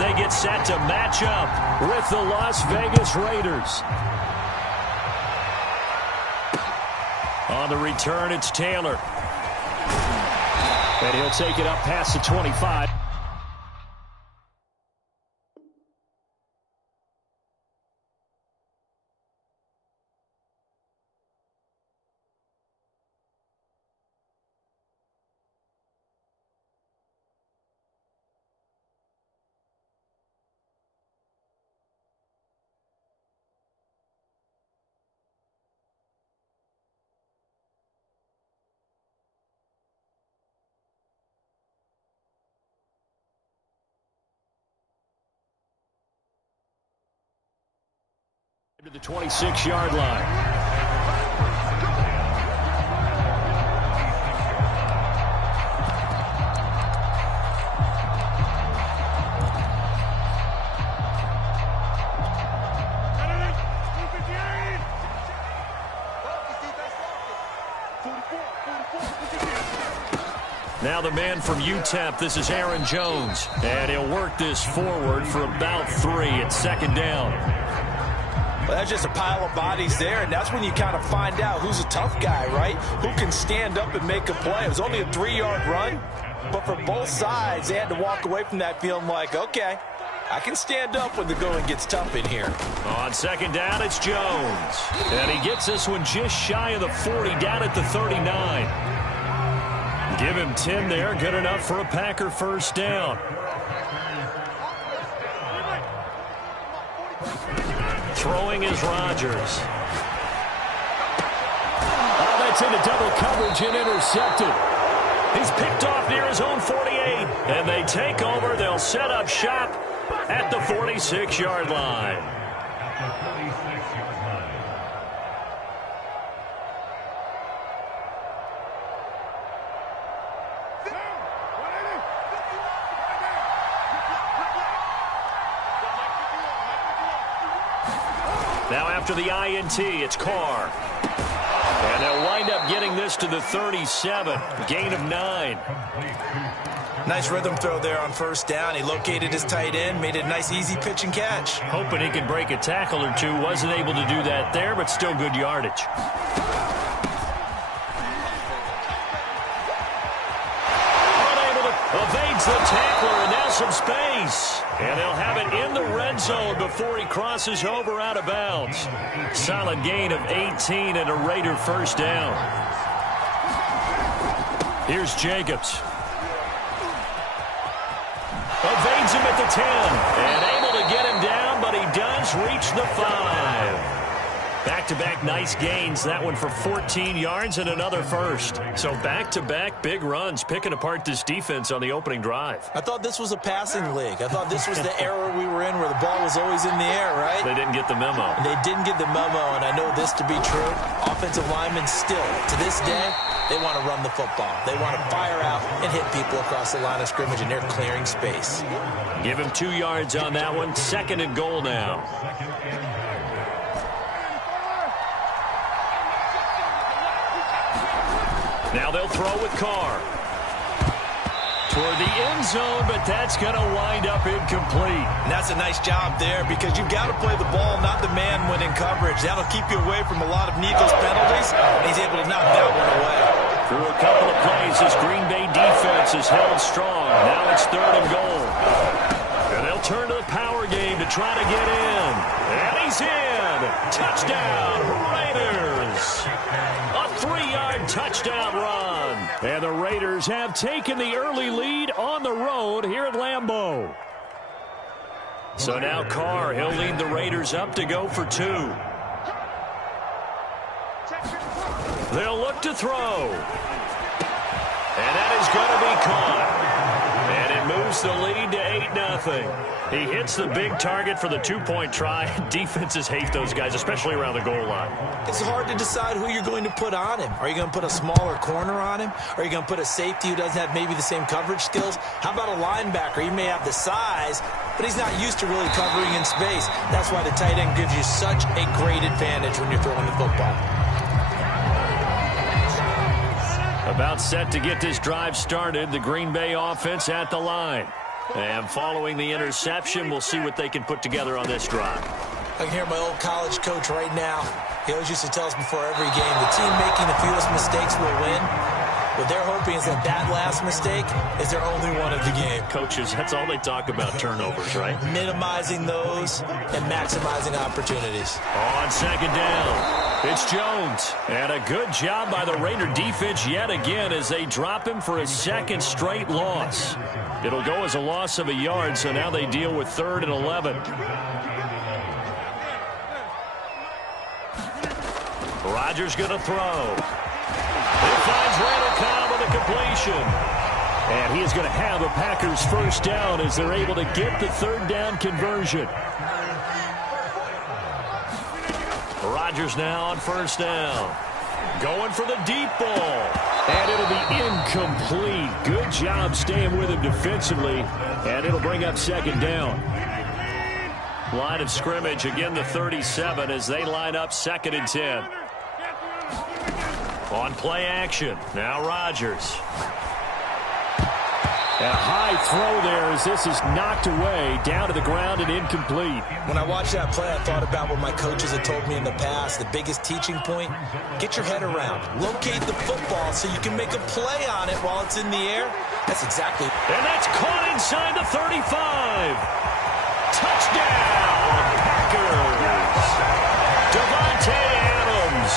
they get set to match up with the Las Vegas Raiders. On the return, it's Taylor. And he'll take it up past the 25. To the 26-yard line. Now the man from UTEP, this is Aaron Jones. And he'll work this forward for about 3 at second down. Well, that's just a pile of bodies there, and that's when you kind of find out who's a tough guy, right? Who can stand up and make a play. It was only a 3-yard run, but for both sides, they had to walk away from that feeling like, okay, I can stand up when the going gets tough in here. On second down, it's Jones. And he gets this one just shy of the 40, down at the 39. Give him 10 there, good enough for a Packer first down. Throwing is Rodgers. Oh, that's into double coverage and intercepted. He's picked off near his own 48. And they take over. They'll set up shop at the 46-yard line. Now after the INT, it's Carr. And they'll wind up getting this to the 37. Gain of 9. Nice rhythm throw there on first down. He located his tight end, made it a nice easy pitch and catch. Hoping he could break a tackle or two. Wasn't able to do that there, but still good yardage. Unable to evades the tackler, and now some space. And they'll have it in the red zone before he crosses over out of bounds. Solid gain of 18 and a Raider first down. Here's Jacobs. Evades him at the 10. And able to get him down, but he does reach the 5. Back-to-back nice gains. That one for 14 yards and another first. So back-to-back big runs, picking apart this defense on the opening drive. I thought this was a passing league. I thought this was the era we were in where the ball was always in the air, right? They didn't get the memo. And they didn't get the memo, and I know this to be true. Offensive linemen still, to this day, they want to run the football. They want to fire out and hit people across the line of scrimmage, and they're clearing space. Give him 2 yards on that one. Second and goal now. Now they'll throw with Carr. Toward the end zone, but that's going to wind up incomplete. And that's a nice job there because you've got to play the ball, not the man when in coverage. That'll keep you away from a lot of needless penalties, and he's able to knock that one away. Through a couple of plays, this Green Bay defense is held strong. Now it's third and goal. And they'll turn to the power game to try to get in. And he's in. Touchdown, Raiders. A 3-yard touchdown run. And the Raiders have taken the early lead on the road here at Lambeau. So now Carr, he'll lead the Raiders up to go for 2. They'll look to throw. And that is going to be caught. And it moves the lead to 8-0. He hits the big target for the 2-point try. Defenses hate those guys, especially around the goal line. It's hard to decide who you're going to put on him. Are you going to put a smaller corner on him? Are you going to put a safety who doesn't have maybe the same coverage skills? How about a linebacker? He may have the size, but he's not used to really covering in space. That's why the tight end gives you such a great advantage when you're throwing the football. About set to get this drive started. The Green Bay offense at the line. And following the interception, we'll see what they can put together on this drive. I can hear my old college coach right now. He always used to tell us before every game, the team making the fewest mistakes will win. What they're hoping is that last mistake is their only one of the game. Coaches, that's all they talk about, turnovers, right? Minimizing those and maximizing opportunities. On second down, it's Jones. And a good job by the Raider defense yet again as they drop him for a second straight loss. It'll go as a loss of a yard, so now they deal with 3rd and 11. Rodgers going to throw. He finds Randall Cobb with a completion. And he is going to have a Packers first down as they're able to get the 3rd down conversion. Rodgers now on first down. Going for the deep ball. And it'll be incomplete. Good job staying with him defensively. And it'll bring up 2nd down. Line of scrimmage, again the 37 as they line up 2nd and 10. On play action, now Rodgers. And a high throw there as this is knocked away, down to the ground and incomplete. When I watched that play, I thought about what my coaches had told me in the past. The biggest teaching point, get your head around. Locate the football so you can make a play on it while it's in the air. That's exactly. And that's caught inside the 35. Touchdown, Packers. Devontae Adams,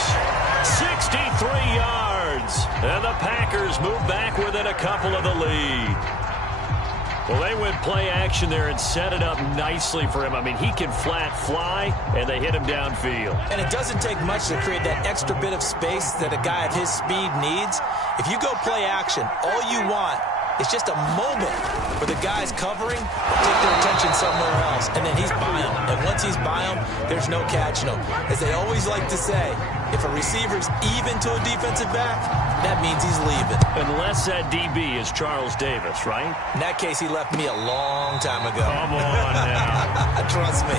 63 yards. And the Packers move back within a couple of the lead. Well, they went play action there and set it up nicely for him. I mean, he can flat fly, and they hit him downfield. And it doesn't take much to create that extra bit of space that a guy of his speed needs. If you go play action, all you want is just a moment where the guys covering take their attention somewhere else, and then he's by him. And once he's by him, there's no catching him. As they always like to say, if a receiver's even to a defensive back, that means he's leaving. Unless that DB is Charles Davis, right? In that case, he left me a long time ago. Come on now. Trust me.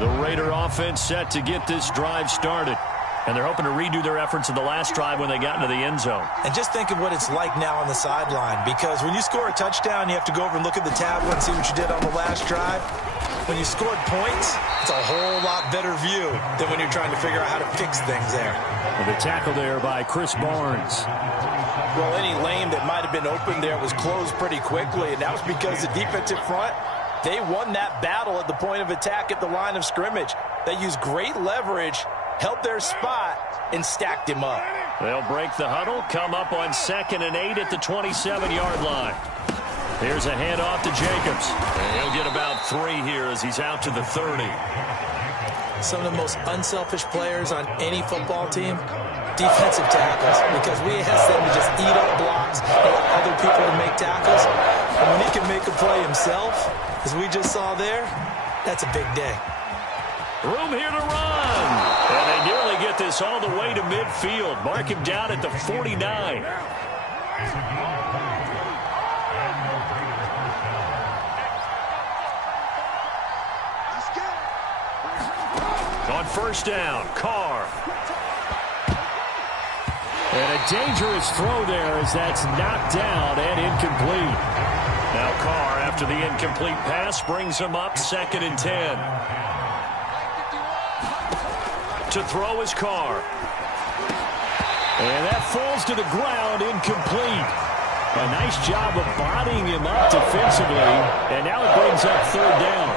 The Raider offense set to get this drive started. And they're hoping to redo their efforts in the last drive when they got into the end zone. And just think of what it's like now on the sideline. Because when you score a touchdown, you have to go over and look at the tablet and see what you did on the last drive. When you scored points, it's a whole lot better view than when you're trying to figure out how to fix things there. And the tackle there by Chris Barnes. Well, any lane that might have been open there was closed pretty quickly, and that was because the defensive front, they won that battle at the point of attack at the line of scrimmage. They used great leverage, held their spot, and stacked him up. They'll break the huddle, come up on 2nd and 8 at the 27-yard line. Here's a handoff to Jacobs. And he'll get about 3 here as he's out to the 30. Some of the most unselfish players on any football team, defensive tackles, because we ask them to just eat up blocks and allow other people to make tackles. And when he can make a play himself, as we just saw there, that's a big day. Room here to run. And they nearly get this all the way to midfield. Mark him down at the 49. On first down, Carr. And a dangerous throw there as that's knocked down and incomplete. Now Carr, after the incomplete pass, brings him up 2nd and 10. To throw is Carr. And that falls to the ground, incomplete. A nice job of bodying him up defensively. And now it brings up 3rd down.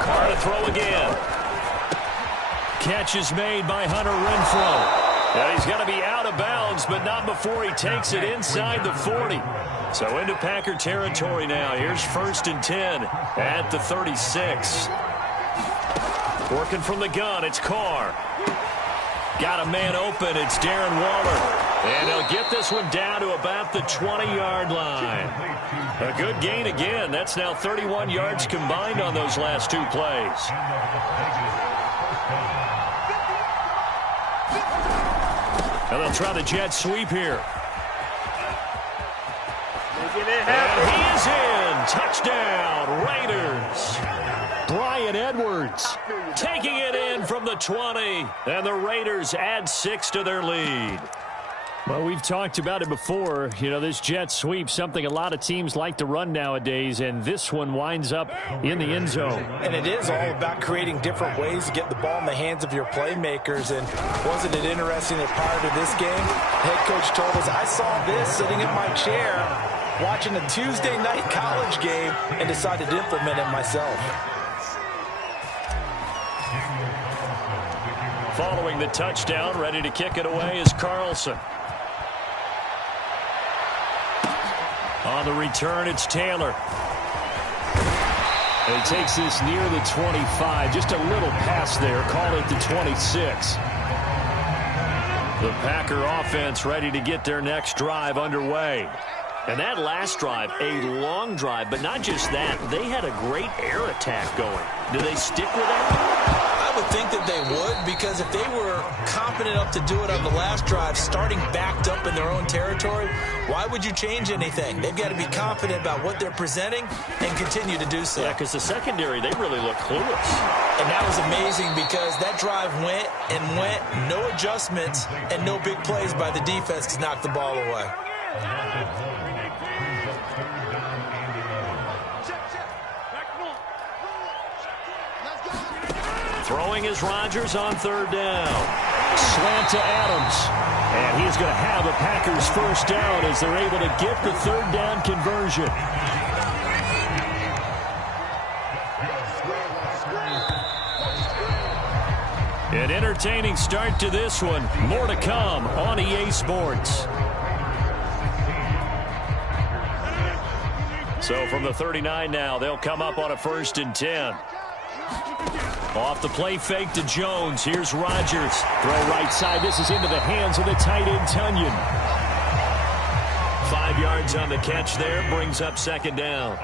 Carr to throw again. Catch is made by Hunter Renfrow. And he's going to be out of bounds, but not before he takes it inside the 40. So into Packer territory now. Here's 1st and 10 at the 36. Working from the gun, it's Carr. Got a man open, it's Darren Waller. And he'll get this one down to about the 20-yard line. A good gain again. That's now 31 yards combined on those last 2 plays. And they'll try the jet sweep here. And he is in. Touchdown, Raiders. Bryan Edwards taking it in from the 20. And the Raiders add 6 to their lead. Well, we've talked about it before. You know, this jet sweep, something a lot of teams like to run nowadays, and this one winds up in the end zone. And it is all about creating different ways to get the ball in the hands of your playmakers. And wasn't it interesting that prior to this game, the head coach told us, I saw this sitting in my chair watching a Tuesday night college game and decided to implement it myself. Following the touchdown, ready to kick it away is Carlson. On the return, it's Taylor. And he takes this near the 25. Just a little pass there. Call it the 26. The Packer offense ready to get their next drive underway. And that last drive, a long drive, but not just that. They had a great air attack going. Do they stick with that? I would think that they would, because if they were confident enough to do it on the last drive, starting backed up in their own territory, why would you change anything? They've got to be confident about what they're presenting and continue to do so. Yeah, because the secondary, they really look clueless. And that was amazing because that drive went and went, no adjustments, and no big plays by the defense to knock the ball away. Throwing is Rodgers on third down. Slant to Adams. And he's going to have a Packers first down as they're able to get the third down conversion. An entertaining start to this one. More to come on EA Sports. So from the 39 now, they'll come up on a 1st and 10. Off the play fake to Jones. Here's Rodgers. Throw right side. This is into the hands of the tight end, Tunyon. 5 yards on the catch there. Brings up 2nd down.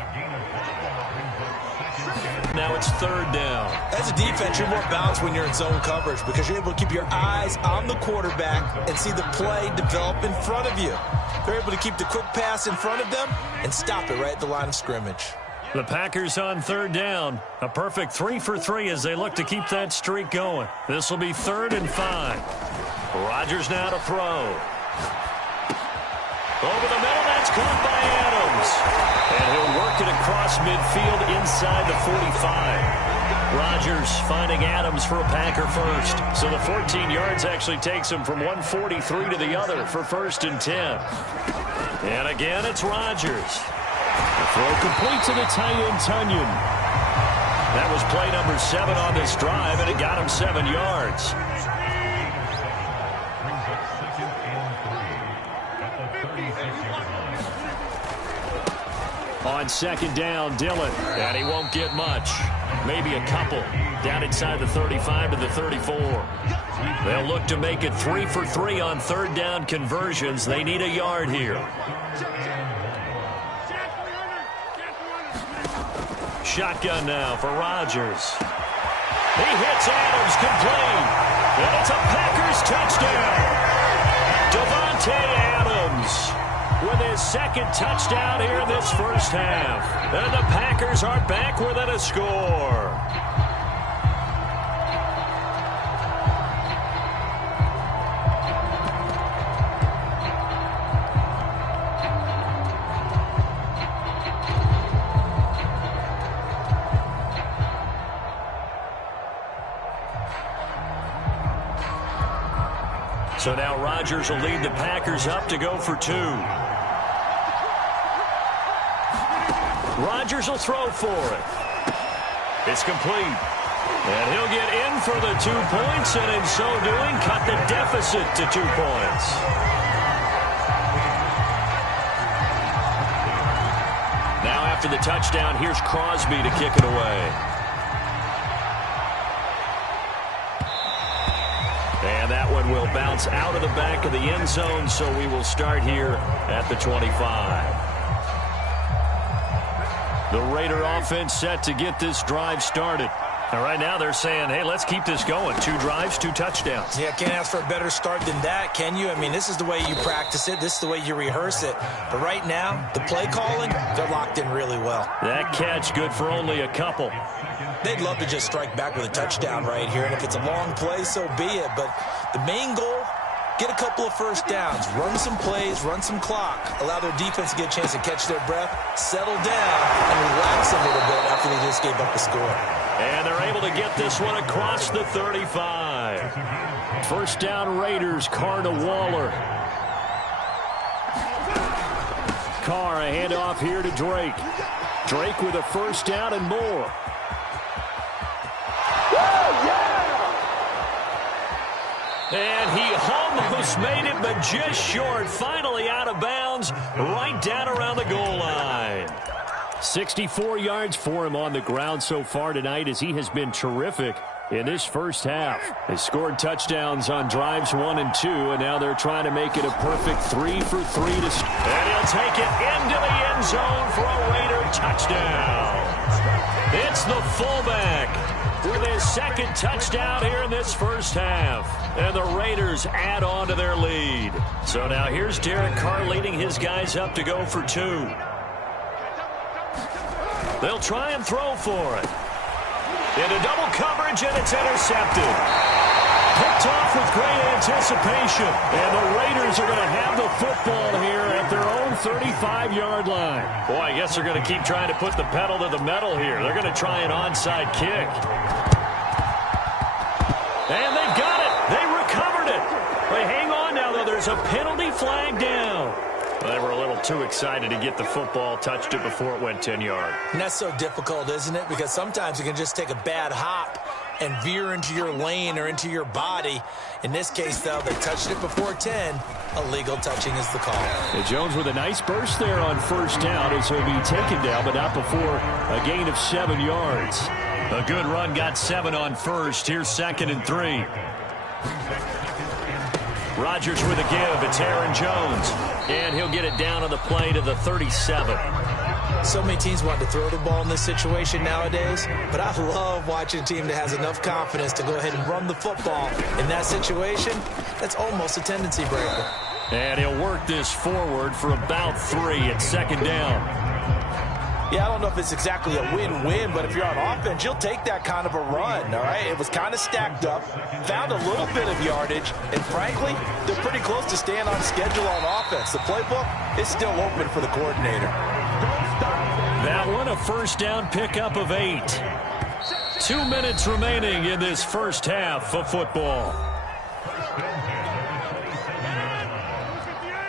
Now it's 3rd down. As a defense, you're more balanced when you're in zone coverage because you're able to keep your eyes on the quarterback and see the play develop in front of you. They're able to keep the quick pass in front of them and stop it right at the line of scrimmage. The Packers on 3rd down. A perfect 3 for 3 as they look to keep that streak going. This will be 3rd and 5. Rodgers now to throw. Over the middle, that's caught by Adams. And he'll work it across midfield inside the 45. Rodgers finding Adams for a Packer first. So the 14 yards actually takes him from 143 to the other for 1st and 10. And again, it's Rodgers. The throw complete to the tight end, Tunyon. That was play number 7 on this drive, and it got him 7 yards. On 2nd down, Dillon, and he won't get much. Maybe a couple. Down inside the 35 to the 34. They'll look to make it 3 for 3 on 3rd down conversions. They need a yard here. Shotgun now for Rodgers. He hits Adams complete. And it's a Packers touchdown. Davante Adams with his 2nd touchdown here in this first half. And the Packers are back within a score. So now Rodgers will lead the Packers up to go for 2. Rodgers will throw for it. It's complete. And he'll get in for the 2 points, and in so doing, cut the deficit to 2 points. Now after the touchdown, here's Crosby to kick it away. And that one will bounce out of the back of the end zone, so we will start here at the 25. The Raider offense set to get this drive started. And right now they're saying, hey, let's keep this going. 2 drives, 2 touchdowns. Yeah, can't ask for a better start than that, can you? I mean, this is the way you practice it. This is the way you rehearse it. But right now, the play calling, they're locked in really well. That catch good for only a couple. They'd love to just strike back with a touchdown right here. And if it's a long play, so be it. But the main goal, get a couple of first downs, run some plays, run some clock, allow their defense to get a chance to catch their breath, settle down, and relax a little bit after they just gave up a score. And they're able to get this one across the 35. First down Raiders, Carr to Waller. Carr, a handoff here to Drake. Drake with a first down and more. And he almost made it, but just short. Finally out of bounds, right down around the goal line. 64 yards for him on the ground so far tonight as he has been terrific in this first half. They scored touchdowns on drives 1 and 2, and now they're trying to make it a perfect 3 for 3 to and he'll take it into the end zone for a Raider touchdown. It's the fullback with his second touchdown here in this first half. And the Raiders add on to their lead. So now here's Derek Carr leading his guys up to go for 2. They'll try and throw for it. Into double coverage, and it's intercepted. Picked off with great anticipation. And the Raiders are going to have the football here at their own 35-yard line. Boy, I guess they're going to keep trying to put the pedal to the metal here. They're going to try an onside kick. And they got it. They recovered it. They hang on now, though. There's a penalty flag down. They were a little too excited to get the football, touched it before it went 10 yards. And that's so difficult, isn't it? Because sometimes you can just take a bad hop and veer into your lane or into your body. In this case, though, they touched it before 10. Illegal touching is the call. And Jones with a nice burst there on first down as he'll be taken down, but not before a gain of 7 yards. A good run, got 7 on first. Here's 2nd and 3. Rodgers with a give. It's Aaron Jones. And he'll get it down on the play to the 37. So many teams want to throw the ball in this situation nowadays, but I love watching a team that has enough confidence to go ahead and run the football. In that situation, that's almost a tendency breaker. And he'll work this forward for about 3 at 2nd down. Yeah, I don't know if it's exactly a win-win, but if you're on offense, you'll take that kind of a run, all right? It was kind of stacked up, found a little bit of yardage, and frankly, they're pretty close to staying on schedule on offense. The playbook is still open for the coordinator. That one, a first down pickup of 8. 2 minutes remaining in this first half of football.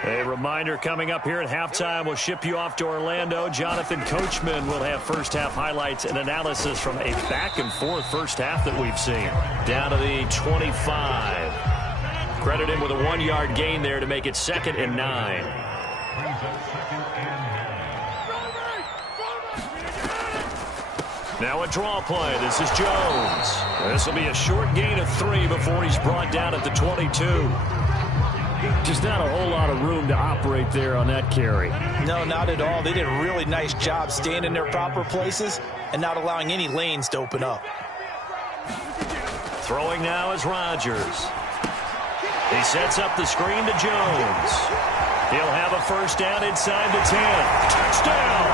A reminder coming up here at halftime. We'll ship you off to Orlando. Jonathan Coachman will have first half highlights and analysis from a back-and-forth first half that we've seen. Down to the 25. Credit him with a 1-yard gain there to make it 2nd and 9. Now a draw play. This is Jones. This will be a short gain of 3 before he's brought down at the 22. Just not a whole lot of room to operate there on that carry. No, not at all. They did a really nice job staying in their proper places and not allowing any lanes to open up. Throwing now is Rodgers. He sets up the screen to Jones. He'll have a first down inside the 10. Touchdown!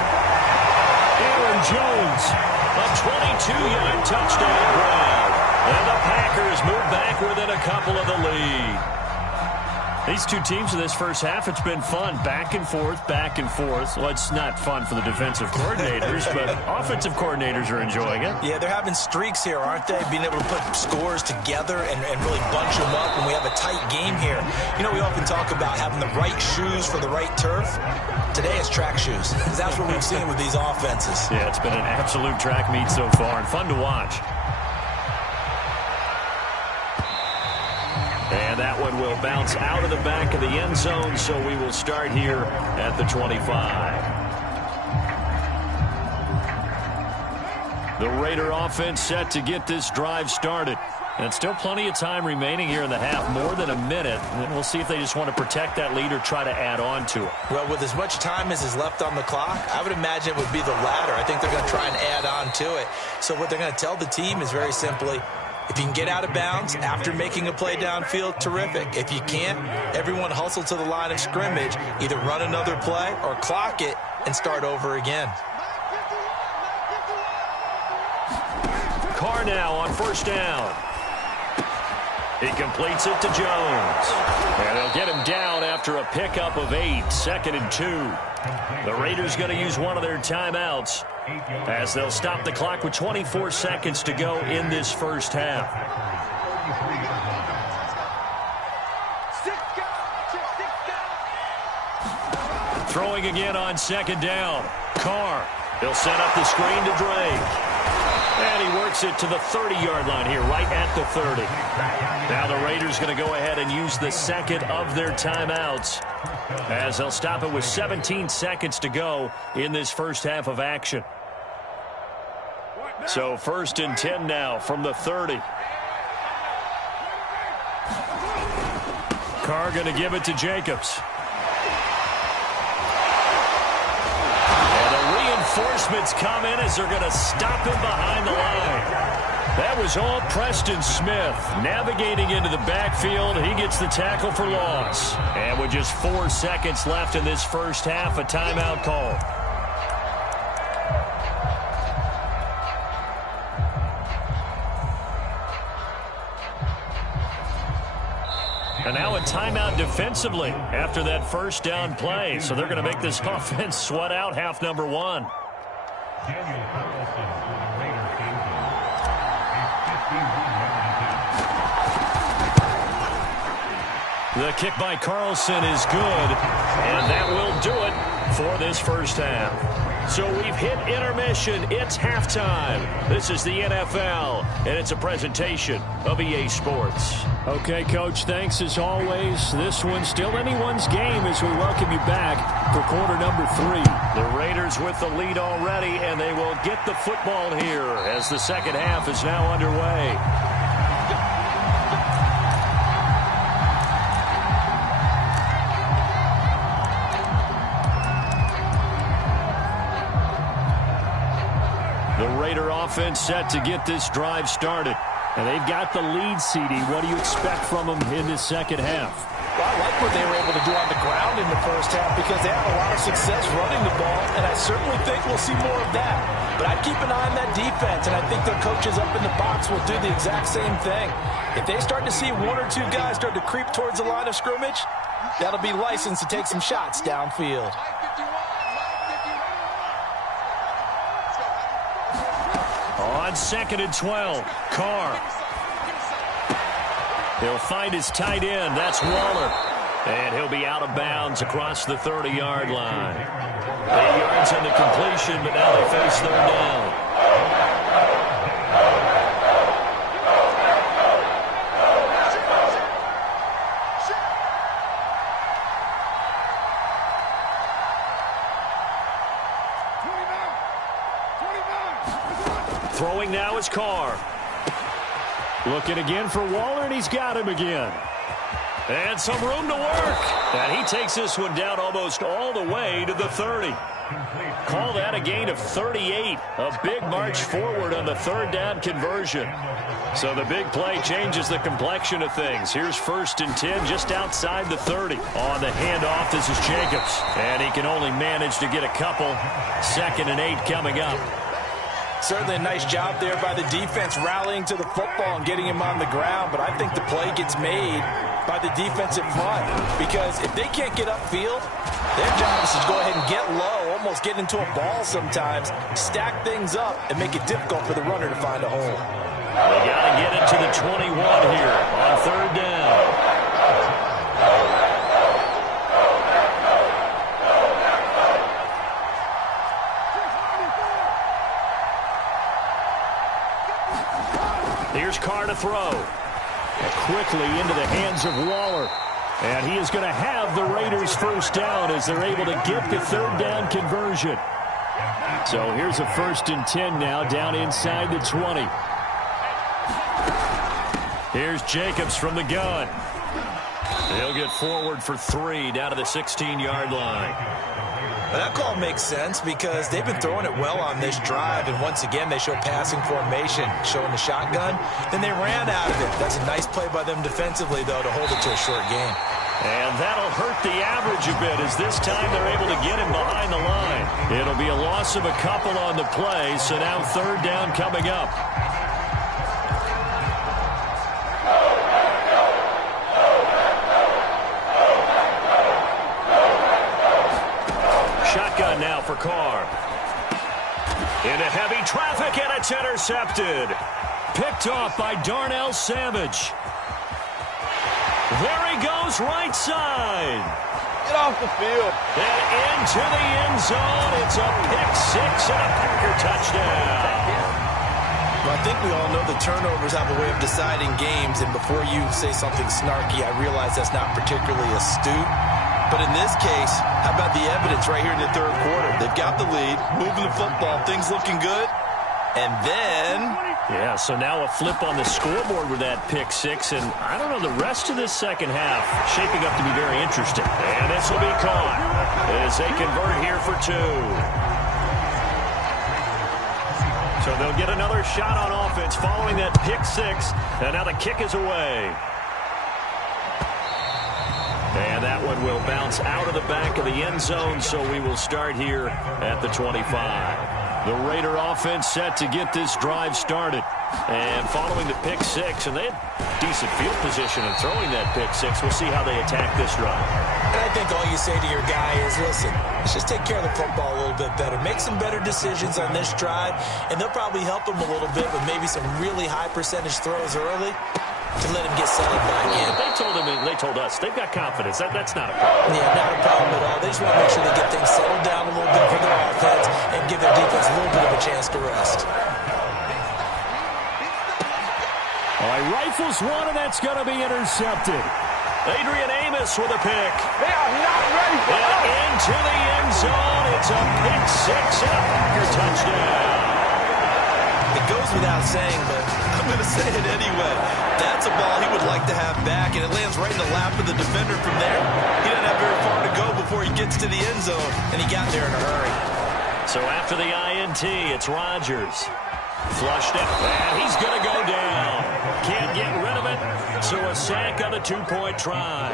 Aaron Jones, a 22-yard touchdown grab. And the Packers move back within a couple of the lead. These two teams in this first half, it's been fun. Back and forth, back and forth. Well, it's not fun for the defensive coordinators, but offensive coordinators are enjoying it. Yeah, they're having streaks here, aren't they? Being able to put scores together and really bunch them up when we have a tight game here. You know, we often talk about having the right shoes for the right turf. Today it's track shoes, because that's what we've seen with these offenses. Yeah, it's been an absolute track meet so far and fun to watch. And that one will bounce out of the back of the end zone, so we will start here at the 25. The Raider offense set to get this drive started. And still plenty of time remaining here in the half, more than a minute. And we'll see if they just want to protect that lead or try to add on to it. Well, with as much time as is left on the clock, I would imagine it would be the latter. I think they're going to try and add on to it. So what they're going to tell the team is very simply, if you can get out of bounds after making a play downfield, terrific. If you can't, everyone hustle to the line of scrimmage, either run another play or clock it and start over again. Carr now on first down. He completes it to Jones. And they'll get him down after a pickup of 8, 2nd and 2. The Raiders going to use one of their timeouts as they'll stop the clock with 24 seconds to go in this first half. Throwing again on 2nd down. Carr. He'll set up the screen to Drake. And he works it to the 30-yard line here, right at the 30. Now the Raiders going to go ahead and use the second of their timeouts as they'll stop it with 17 seconds to go in this first half of action. So 1st and 10 now from the 30. Carr going to give it to Jacobs. Reinforcements come in as they're going to stop him behind the line. That was all Preston Smith navigating into the backfield. He gets the tackle for loss. And with just 4 seconds left in this first half, a timeout call. And now a timeout defensively after that first down play. So they're going to make this offense sweat out half number 1. The kick by Carlson is good, and that will do it for this first half. So we've hit intermission. It's halftime. This is the NFL, and it's a presentation of EA Sports. Okay, Coach, thanks as always. This one's still anyone's game as we welcome you back for quarter number 3. The Raiders with the lead already, and they will get the football here as the second half is now underway. The Raider offense set to get this drive started. And they've got the lead, CD. What do you expect from them in this second half? Well, I like what they were able to do on the ground in the first half because they had a lot of success running the ball, and I certainly think we'll see more of that. But I'd keep an eye on that defense, and I think their coaches up in the box will do the exact same thing. If they start to see 1 or 2 guys start to creep towards the line of scrimmage, that'll be licensed to take some shots downfield. On 2nd and 12, Carr. He'll find his tight end. That's Waller. And he'll be out of bounds across the 30-yard line. 8 yards on the completion, but now they face 3rd down. Throwing now is Carr. Looking again for Waller, and he's got him again. And some room to work. And he takes this one down almost all the way to the 30. Call that a gain of 38. A big march forward on the 3rd down conversion. So the big play changes the complexion of things. Here's 1st and 10 just outside the 30. On the handoff, this is Jacobs. And he can only manage to get a couple. 2nd and 8 coming up. Certainly a nice job there by the defense rallying to the football and getting him on the ground, but I think the play gets made by the defensive front because if they can't get upfield, their job is to go ahead and get low, almost get into a ball sometimes, stack things up, and make it difficult for the runner to find a hole. They got to get it to the 21 here on 3rd down. Here's Carr to throw. Quickly into the hands of Waller. And he is going to have the Raiders first down as they're able to get the 3rd down conversion. So here's a 1st and 10 now down inside the 20. Here's Jacobs from the gun. He'll get forward for 3 down to the 16-yard line. That call makes sense because they've been throwing it well on this drive, and once again they show passing formation, showing the shotgun. Then they ran out of it. That's a nice play by them defensively, though, to hold it to a short game. And that'll hurt the average a bit as this time they're able to get him behind the line. It'll be a loss of a couple on the play, so now 3rd down coming up. Shotgun now for Carr. Into heavy traffic, and it's intercepted. Picked off by Darnell Savage. There he goes, right side. Get off the field. And into the end zone. It's a pick-6 and a Packer touchdown. Well, I think we all know the turnovers have a way of deciding games, and before you say something snarky, I realize that's not particularly astute. But in this case, how about the evidence right here in the 3rd quarter? They've got the lead, moving the football, things looking good. And then... Yeah, so now a flip on the scoreboard with that pick-6, and I don't know, the rest of this second half shaping up to be very interesting. And this will be caught as they convert here for 2. So they'll get another shot on offense following that pick-6, and now the kick is away. And that one will bounce out of the back of the end zone, so we will start here at the 25. The Raider offense set to get this drive started. And following the pick-6, and they had decent field position in throwing that pick-6. We'll see how they attack this drive. And I think all you say to your guy is, listen, let's just take care of the football a little bit better. Make some better decisions on this drive, and they'll probably help him a little bit with maybe some really high-percentage throws early to let him get settled back in. They told us they've got confidence. That's not a problem. Yeah, not a problem at all. They just want to make sure they get things settled down a little bit for their offense and give their defense a little bit of a chance to rest. All right, rifles one, and that's going to be intercepted. Adrian Amos with a pick. They are not ready for and into the end zone. It's a pick-6 and a Packer touchdown. It goes without saying, but I'm going to say it anyway. That's a ball he would like to have back, and it lands right in the lap of the defender from there. He doesn't have very far to go before he gets to the end zone, and he got there in a hurry. So after the INT, it's Rodgers. Flushed it, and he's going to go down. Can't get rid of it, so a sack on a 2-point try.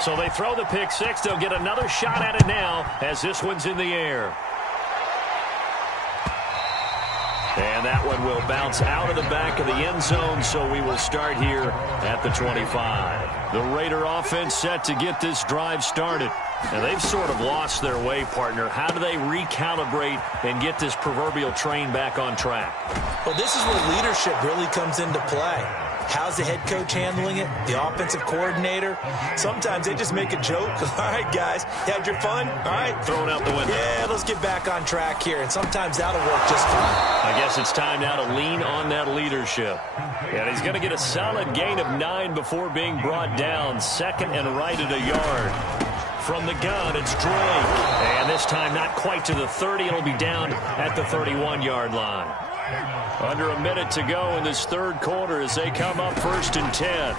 So they throw the pick-6. They'll get another shot at it now as this one's in the air. And that one will bounce out of the back of the end zone, so we will start here at the 25. The Raider offense set to get this drive started. And they've sort of lost their way, partner. How do they recalibrate and get this proverbial train back on track? Well, this is where leadership really comes into play. How's the head coach handling it? The offensive coordinator? Sometimes they just make a joke. All right, guys, you had your fun? All right. Throw it out the window. Yeah, let's get back on track here. And sometimes that'll work just fine. I guess it's time now to lean on that leadership. And he's going to get a solid gain of 9 before being brought down. 2nd and right at a yard. From the gun, it's Drake. And this time not quite to the 30. It'll be down at the 31-yard line. Under a minute to go in this 3rd quarter as they come up 1st and 10.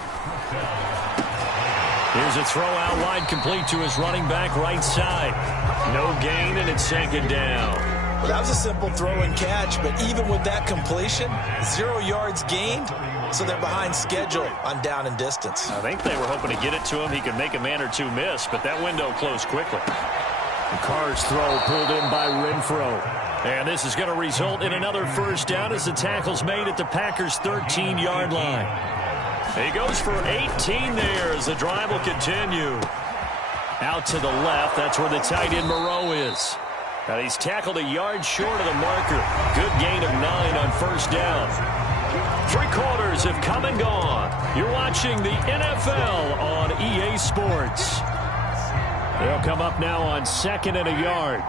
Here's a throw out wide, complete to his running back right side. No gain, and it's 2nd down. Well, that was a simple throw and catch, but even with that completion, 0 yards gained, so they're behind schedule on down and distance. I think they were hoping to get it to him. He could make a man or two miss, but that window closed quickly. The Carr's throw pulled in by Renfro. And this is going to result in another 1st down as the tackle's made at the Packers' 13-yard line. He goes for 18 there as the drive will continue. Out to the left, that's where the tight end Moreau is. And he's tackled a yard short of the marker. Good gain of 9 on 1st down. 3 quarters have come and gone. You're watching the NFL on EA Sports. They'll come up now on 2nd and a yard.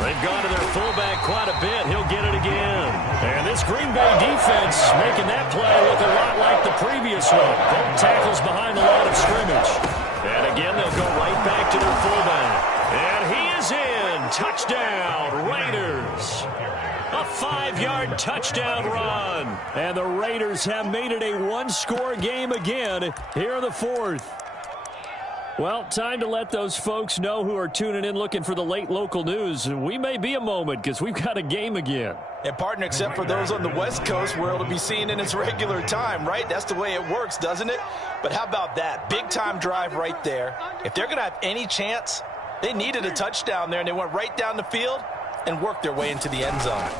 They've gone to their fullback quite a bit. He'll get it again. And this Green Bay defense making that play look a lot like the previous one. Both tackles behind the line of scrimmage. And again, they'll go right back to their fullback. And he is in. Touchdown, Raiders. A 5-yard touchdown run. And the Raiders have made it a one-score game again here in the fourth. Well, time to let those folks know who are tuning in looking for the late local news. We may be a moment because we've got a game again. And, partner, except for those on the West Coast where it'll be seen in its regular time, right? That's the way it works, doesn't it? But how about that? Big-time drive right there. If they're going to have any chance, they needed a touchdown there, and they went right down the field and worked their way into the end zone.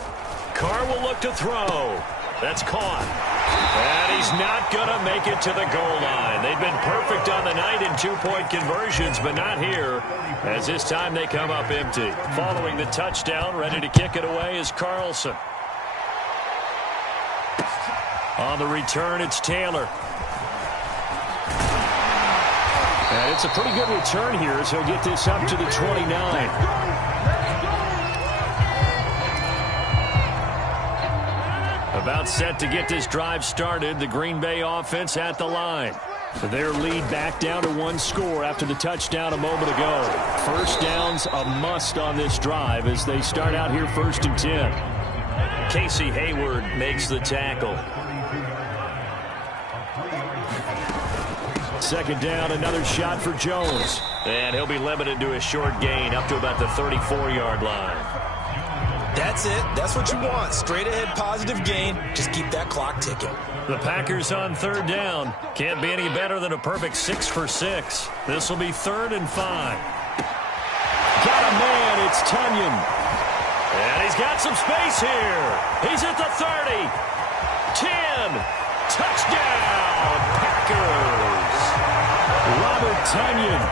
Carr will look to throw. That's caught. And he's not going to make it to the goal line. They've been perfect on the night in two-point conversions, but not here, as this time they come up empty. Following the touchdown, ready to kick it away is Carlson. On the return, it's Taylor. And it's a pretty good return here as he'll get this up to the 29. About set to get this drive started. The Green Bay offense at the line. Their lead back down to one score after the touchdown a moment ago. First down's a must on this drive as they start out here 1st and 10. Casey Hayward makes the tackle. Second down, another shot for Jones. And he'll be limited to a short gain up to about the 34-yard line. That's it. That's what you want. Straight ahead positive gain. Just keep that clock ticking. The Packers on 3rd down. Can't be any better than a perfect 6 for 6. This will be 3rd and 5. Got a man. It's Tunyon. And he's got some space here. He's at the 30. 10. Touchdown, Packers. Robert Tunyon,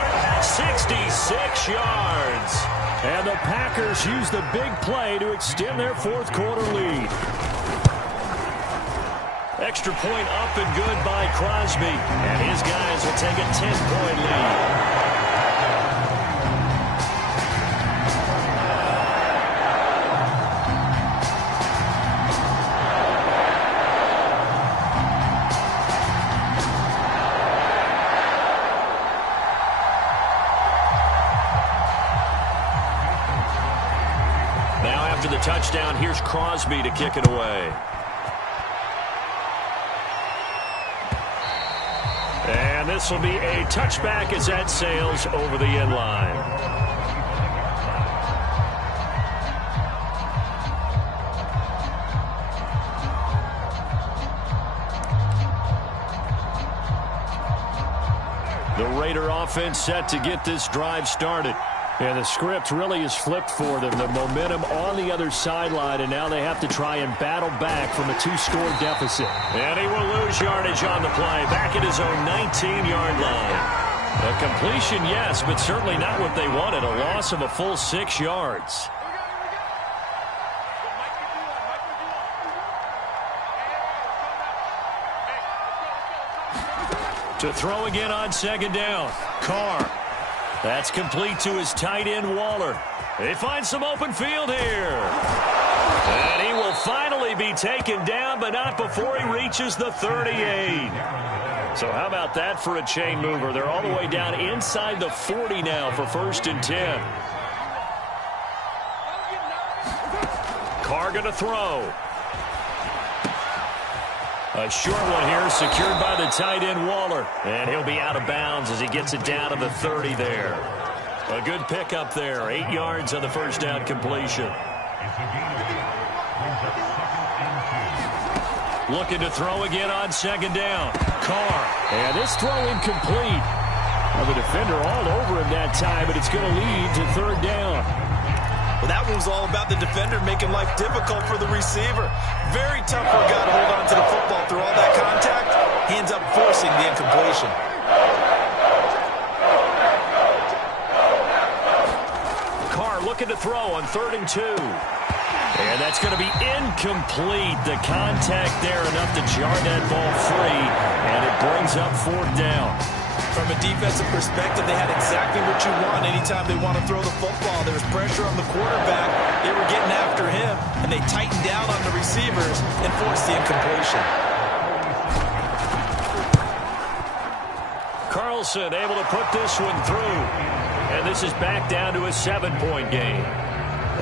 66 yards. And the Packers use the big play to extend their fourth quarter lead. Extra point up and good by Crosby. And his guys will take a 10-point lead. After the touchdown, here's Crosby to kick it away. And this will be a touchback as that sails over the end line. The Raider offense set to get this drive started. Yeah, the script really is flipped for them. The momentum on the other sideline, and now they have to try and battle back from a 2-score deficit. And he will lose yardage on the play, back at his own 19-yard line. A completion, yes, but certainly not what they wanted. A loss of a full 6 yards. To throw again on 2nd down. Carr. That's complete to his tight end, Waller. They find some open field here. And he will finally be taken down, but not before he reaches the 38. So how about that for a chain mover? They're all the way down inside the 40 now for 1st and 10. Carr going to throw. A short one here, secured by the tight end, Waller. And he'll be out of bounds as he gets it down to the 30 there. A good pickup there, 8 yards on the first down completion. Looking to throw again on 2nd down. Carr. And this throw incomplete. Well, the defender all over him that time, but it's going to lead to 3rd down. Well, that one was all about the defender making life difficult for the receiver. Very tough for a guy to hold on to the football through all that contact. He ends up forcing the incompletion. Carr looking to throw on 3rd and 2. And that's going to be incomplete. The contact there enough to jar that ball free. And it brings up 4th down. From a defensive perspective, they had exactly what you want anytime they want to throw the football. There was pressure on the quarterback. They were getting after him, and they tightened down on the receivers and forced the incompletion. Carlson able to put this one through. And this is back down to a 7-point game.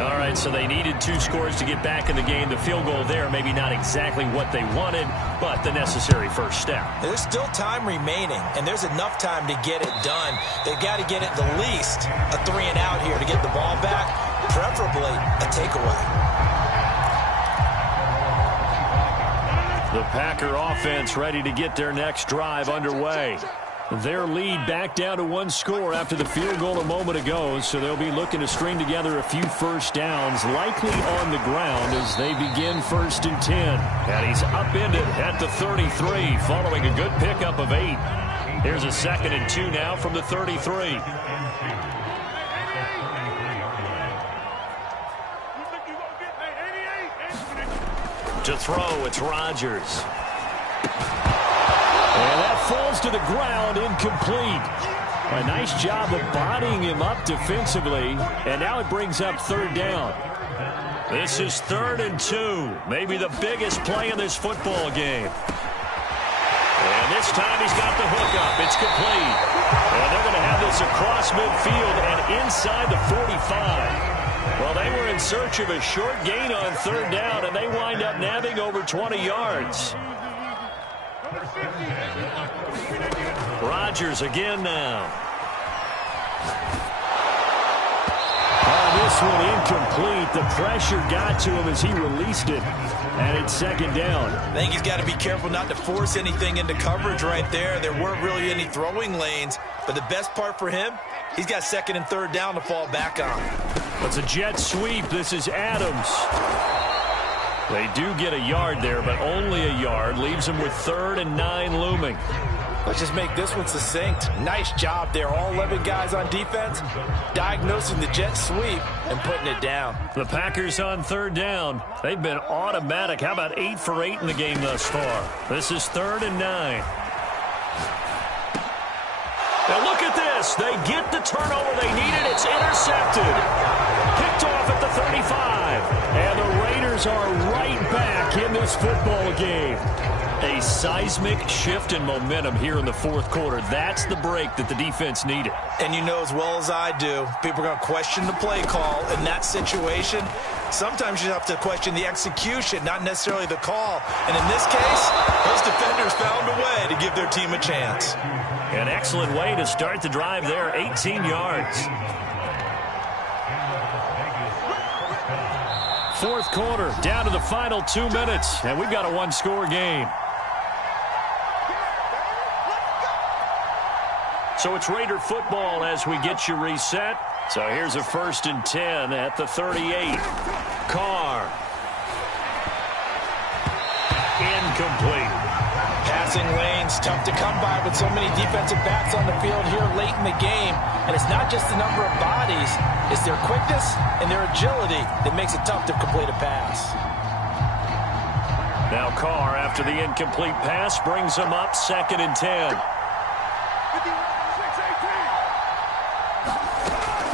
All right, so they needed 2 scores to get back in the game. The field goal there, maybe not exactly what they wanted, but the necessary first step. There's still time remaining, and there's enough time to get it done. They've got to get it the least a 3-and-out here to get the ball back, preferably a takeaway. The Packer offense ready to get their next drive underway. Their lead back down to 1 score after the field goal a moment ago, so they'll be looking to string together a few first downs, likely on the ground as they begin 1st and 10. And he's upended at the 33, following a good pickup of 8. Here's a 2nd and 2 now from the 33. To throw, it's Rodgers. And that falls to the ground, incomplete. A nice job of bodying him up defensively, and now it brings up 3rd down. This is 3rd and 2, maybe the biggest play in this football game. And this time he's got the hook up. It's complete. And they're going to have this across midfield and inside the 45. Well, they were in search of a short gain on 3rd down, and they wind up nabbing over 20 yards. Rodgers again now. This one incomplete. The pressure got to him as he released it. And it's 2nd down. I think he's got to be careful not to force anything into coverage right there. There weren't really any throwing lanes. But the best part for him, he's got 2nd and 3rd down to fall back on. It's a jet sweep. This is Adams. They do get a yard there, but only a yard. Leaves them with 3rd and 9 looming. Let's just make this one succinct. Nice job there. All 11 guys on defense diagnosing the jet sweep and putting it down. The Packers on 3rd down. They've been automatic. How about 8 for 8 in the game thus far? This is 3rd and 9. Now look at this. They get the turnover they needed. It's intercepted. Picked off at the 35. And the Raiders are right back in this football game. A seismic shift in momentum here in the 4th quarter. That's the break that the defense needed. And you know as well as I do, people are going to question the play call in that situation. Sometimes you have to question the execution, not necessarily the call. And in this case, those defenders found a way to give their team a chance. An excellent way to start the drive there, 18 yards. 4th quarter, down to the final 2 minutes, and we've got a 1-score game. So it's Raider football as we get you reset. So here's a 1st and 10 at the 38. Carr. Incomplete. Passing lanes, tough to come by with so many defensive backs on the field here late in the game. And it's not just the number of bodies, it's their quickness and their agility that makes it tough to complete a pass. Now Carr, after the incomplete pass, brings him up 2nd and 10.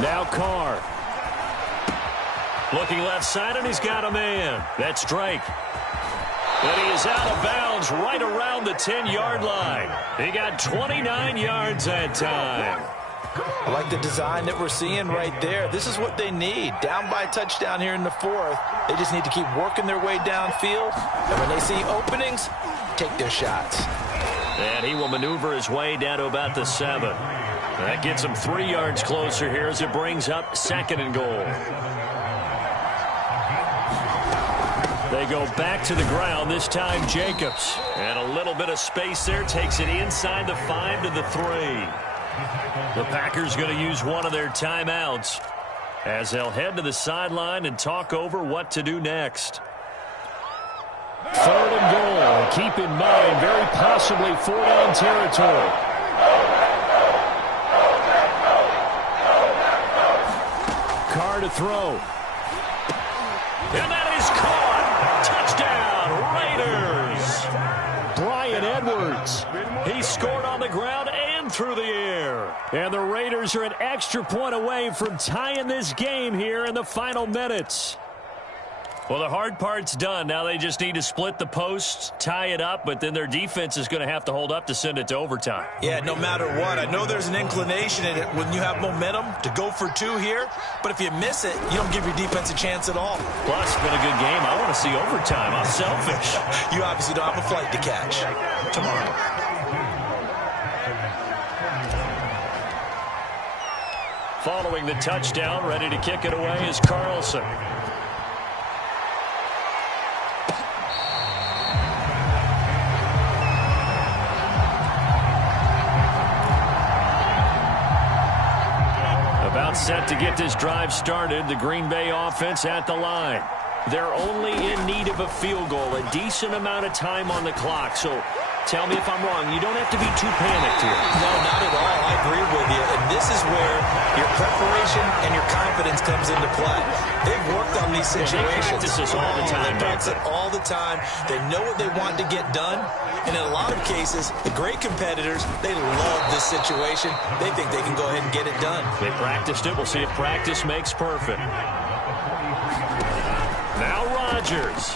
Now Carr. Looking left side, and he's got a man. That's Drake. And he is out of bounds right around the 10-yard line. He got 29 yards that time. I like the design that we're seeing right there. This is what they need. Down by a touchdown here in the 4th. They just need to keep working their way downfield. And when they see openings, take their shots. And he will maneuver his way down to about the 7. That gets him 3 yards closer here as it brings up 2nd and goal. They go back to the ground, this time Jacobs. And a little bit of space there, takes it inside the 5 to the 3. The Packers going to use one of their timeouts as they'll head to the sideline and talk over what to do next. 3rd and goal. Keep in mind, very possibly 4-down territory. Carr to throw. And that is caught. Touchdown, Raiders. Bryan Edwards. He scored on the ground and through the air. And the Raiders are an extra point away from tying this game here in the final minutes. Well, the hard part's done. Now they just need to split the posts, tie it up, but then their defense is going to have to hold up to send it to overtime. Yeah, no matter what. I know there's an inclination in it when you have momentum to go for two here, but if you miss it, you don't give your defense a chance at all. Plus, it's been a good game. I want to see overtime. I'm selfish. You obviously don't have a flight to catch tomorrow. Following the touchdown, ready to kick it away is Carlson. About set to get this drive started. The Green Bay offense at the line. They're only in need of a field goal, a decent amount of time on the clock. So tell me if I'm wrong. You don't have to be too panicked here. No, not at all. I agree with you. And this is where your preparation and your confidence comes into play. They've worked on these situations. They practice this all the time. They practice it all the time. They know what they want to get done. And in a lot of cases, the great competitors, they love this situation. They think they can go ahead and get it done. They practiced it. We'll see if practice makes perfect. Now Rodgers.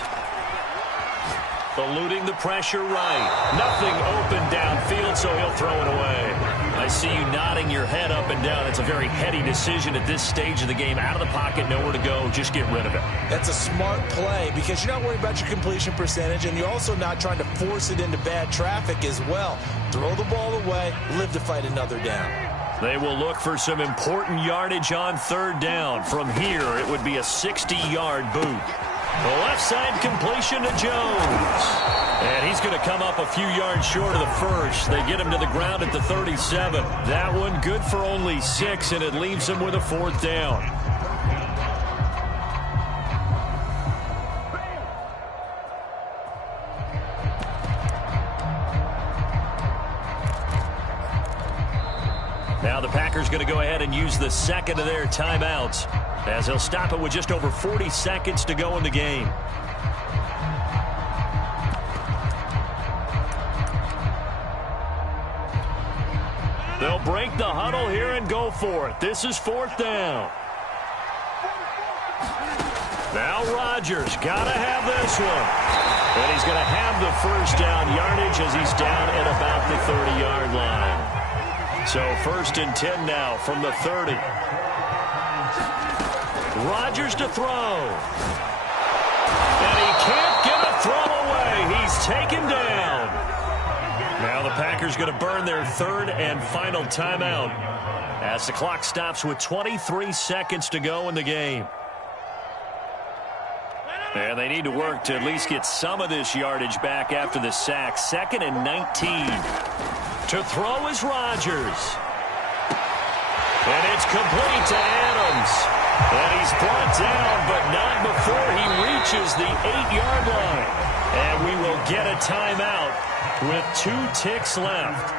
Eluding the pressure right. Nothing open downfield, so he'll throw it away. I see you nodding your head up and down. It's a very heady decision at this stage of the game. Out of the pocket, nowhere to go. Just get rid of it. That's a smart play because you're not worried about your completion percentage, and you're also not trying to force it into bad traffic as well. Throw the ball away, live to fight another down. They will look for some important yardage on third down. From here, it would be a 60-yard boot. The left side completion to Jones. And he's going to come up a few yards short of the first. They get him to the ground at the 37. That one good for only 6, and it leaves him with a fourth down. Now the Packers going to go ahead and use the second of their timeouts, as they'll stop it with just over 40 seconds to go in the game. They'll break the huddle here and go for it. This is fourth down. Now Rodgers got to have this one. And he's going to have the first down yardage as he's down at about the 30-yard line. So first and 10 now from the 30. Rodgers to throw. And he can't get a throw away. He's taken down. Now the Packers going to burn their third and final timeout as the clock stops with 23 seconds to go in the game. And they need to work to at least get some of this yardage back after the sack. 2nd and 19. To throw is Rodgers. And it's complete to Adams. And he's brought down, but not before he reaches the 8-yard line. And we will get a timeout with 2 ticks left.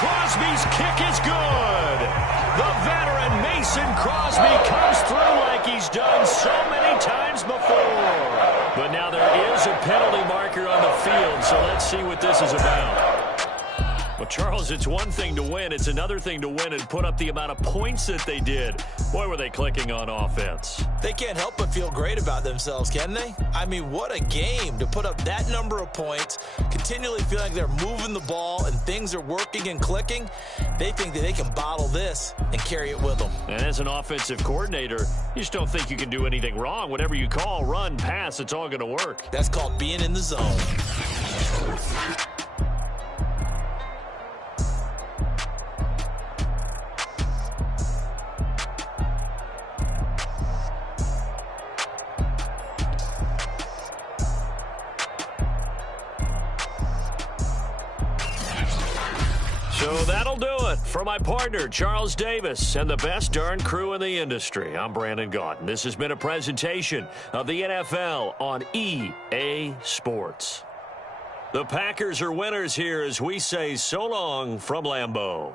Crosby's kick is good. The veteran Mason Crosby comes through like he's done so many times before. But now there is a penalty marker on the field, so let's see what this is about. Well, Charles, it's one thing to win. It's another thing to win and put up the amount of points that they did. Boy, were they clicking on offense. They can't help but feel great about themselves, can they? I mean, what a game to put up that number of points, continually feel like they're moving the ball and things are working and clicking. They think that they can bottle this and carry it with them. And as an offensive coordinator, you just don't think you can do anything wrong. Whatever you call, run, pass, it's all going to work. That's called being in the zone. So that'll do it for my partner, Charles Davis, and the best darn crew in the industry. I'm Brandon Gaudin. This has been a presentation of the NFL on EA Sports. The Packers are winners here as we say so long from Lambeau.